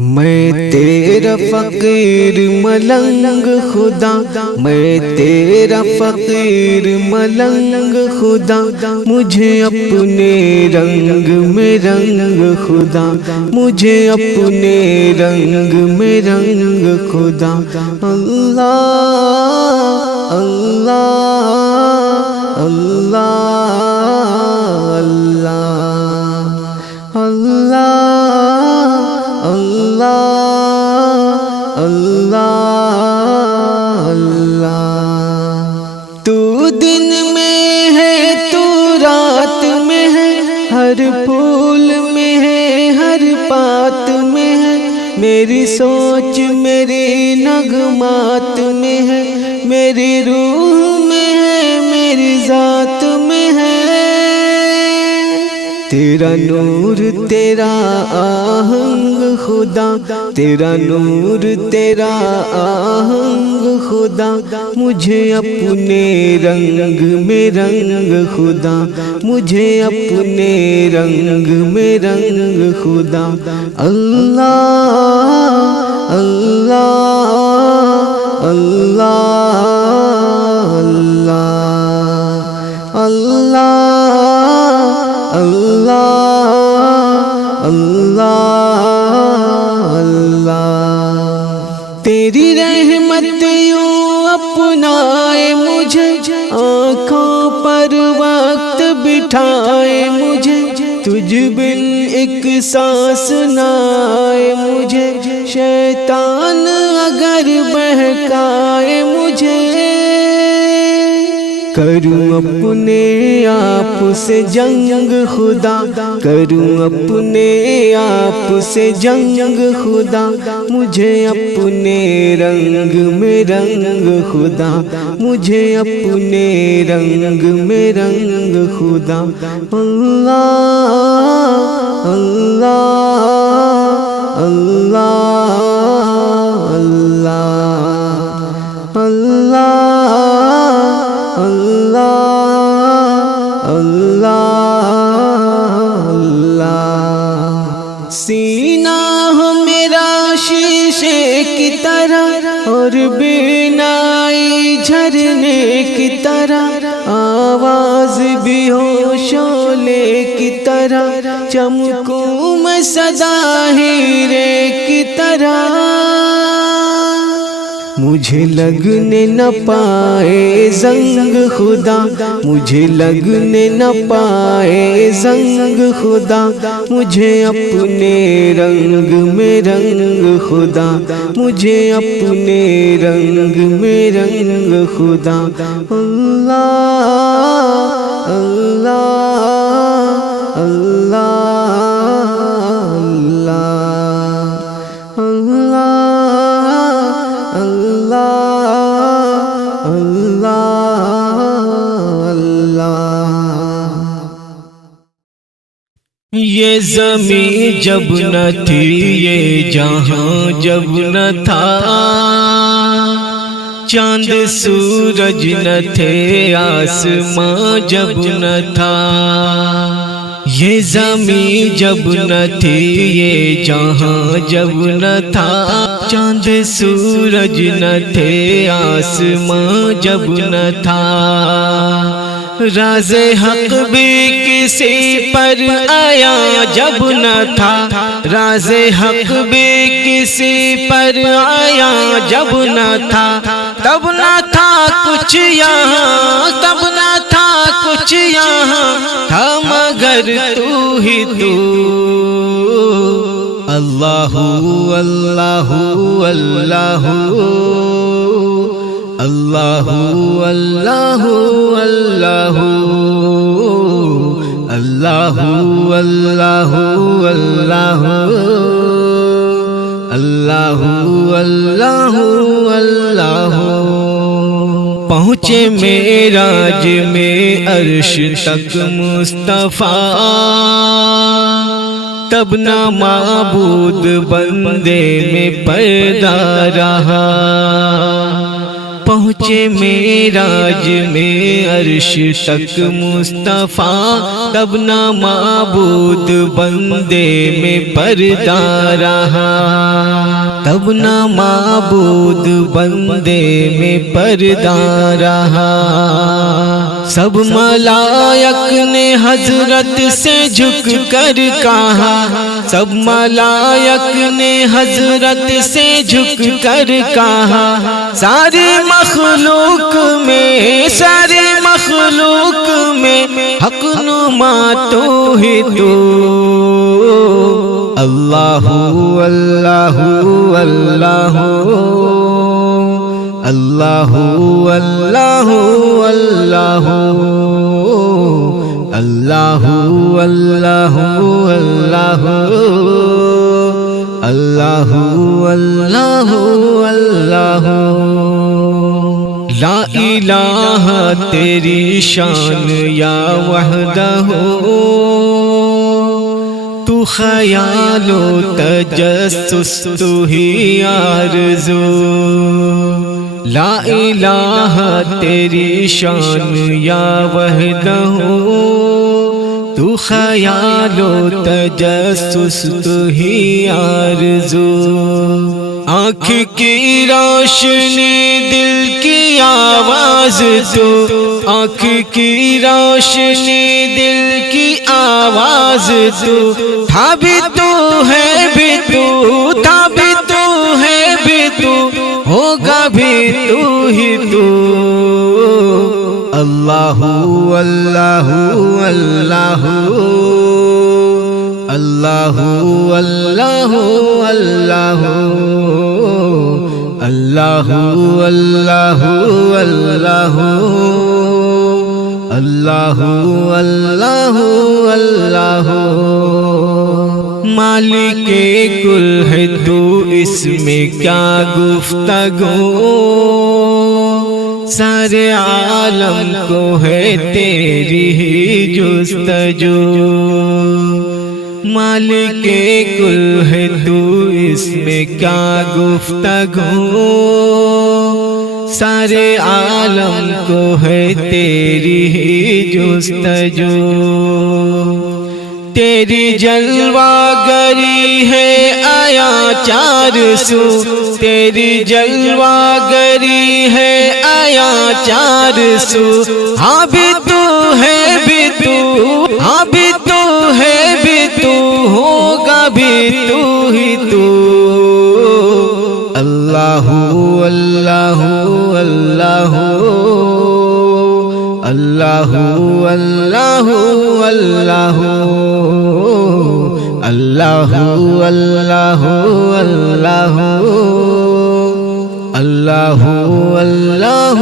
میں تیرا فقیر ملنگ خدا، میں تیرا فقیر ملنگ خدا، مجھے اپنے رنگ میں رنگ خدا، مجھے اپنے رنگ میں رنگ خدا۔ اللہ اللہ اللہ اللہ اللہ اللہ اللہ اللہ۔ تو دن میں ہے تو رات میں ہے، ہر پھول میں ہے ہر بات میں ہے، میری سوچ میری نغمات میں ہے، میری روح میں ہے میری ذات میں ہے۔ تیرا نور تیرا آہنگ خدا، تیرا نور تیرا آہنگ خدا، مجھے اپنے رنگ میں رنگ خدا، مجھے اپنے رنگ میں رنگ خدا۔ اللہ اللہ اللہ اللہ اللہ اللہ اللہ اللہ۔ تیری رحمت یوں اپنائے مجھے، آنکھوں پر وقت بٹھائے مجھے، تجھ بن ایک سانس نہ آئے مجھے، شیطان اگر بہکائے مجھے، کروں اپنے آپ سے جنگ خدا، کروں اپنے آپ سے جنگ خدا، مجھے اپنے رنگ میں رنگ خدا، مجھے اپنے رنگ میں رنگ خدا۔ اللہ اللہ اللہ اللہ اللہ اللہ اللہ۔ سینہ ہو میرا شیشے کی طرح، اور بینائی جھرنے کی طرح، آواز بھی ہو شعلے کی طرح، چمکوں میں سدا ہیرے کی طرح، مجھے لگنے نہ پائے زنگ خدا، مجھے لگنے نہ پائے زنگ خدا، مجھے اپنے رنگ میں رنگ خدا، مجھے اپنے رنگ میں رنگ خدا۔ اللہ اللہ اللہ اللہ اللہ۔ یہ زمین جب نہ تھی، یہ جہاں جب نہ تھا، چاند سورج نہ تھے، آسماں جب نہ تھا، یہ زمین جب نہ تھی، یہ جہاں جب نہ تھا، چاند سورج نہ تھے، آسماں جب نہ تھا، راز حق بھی کسی پر آیا جب نہ تھا، راز حق بھی کسی پر آیا جب نہ تھا، تب نہ تھا کچھ یہاں، تب نہ تھا کچھ یہاں، تھا مگر تو ہی تو۔ اللہ اللہ اللہ اللہ اللہ اللہ اللہ اللہ اللہ اللہ اللہ۔ پہنچے معراج میں عرش تک مصطفیٰ، تب نہ معبود بندے میں پیدا رہا، پہنچے معراج میں عرش تک مصطفیٰ، تب نہ معبود بندے میں پردہ رہا، تب نہ معبود بندے میں پردہ رہا۔ سب ملائک نے حضرت سے جھک کر کہا، سب ملائک نے حضرت سے جھک کر کہا، ساری مخلوق میں، ساری مخلوق میں حق نما تو ہی تو۔ اللہ اللہ اللہ اللہ اللہ اللہ اللہ اللہ اللہ اللہ اللہ۔ لا الہ تیری شان یا وحدہ، تو خیال و تجسس تو ہی آرزو۔ لا الہ تیری شان یا وحدہ، تو خیال و تجسس تو ہی آرزو۔ آنکھ کی روشنی دل کی آواز تو، آنکھ کی روشنی دل کی آواز تو، تھا بھی تو ہے بھی تو، تھا بھی تو ہے بھی تو، ہوگا بھی تو ہی تو۔ اللہ اللہ اللہ اللہ اللہ اللہ اللہ اللہ اللہ اللہ اللہ۔ مالک کل ہے تو، اس میں کیا گفتگو، سارے عالم کو ہے تیری ہی جستجو۔ مالک کل ہے تو، اس میں کیا گفتگو، سارے عالم کو ہے تیری ہی جستجو۔ تیری جلوہ گری ہے آیا چار سو، تیری جلوہ گری ہے آیا چار سو۔ ہاں بھی تو ہے بھی تو، ہاں بھی تو ہے بھی تو، ہوگا بھی تو ہی تو۔ اللہ اللہ اللہ اللہ اللہ اللہ اللہ اللہ اللہ اللہ اللہ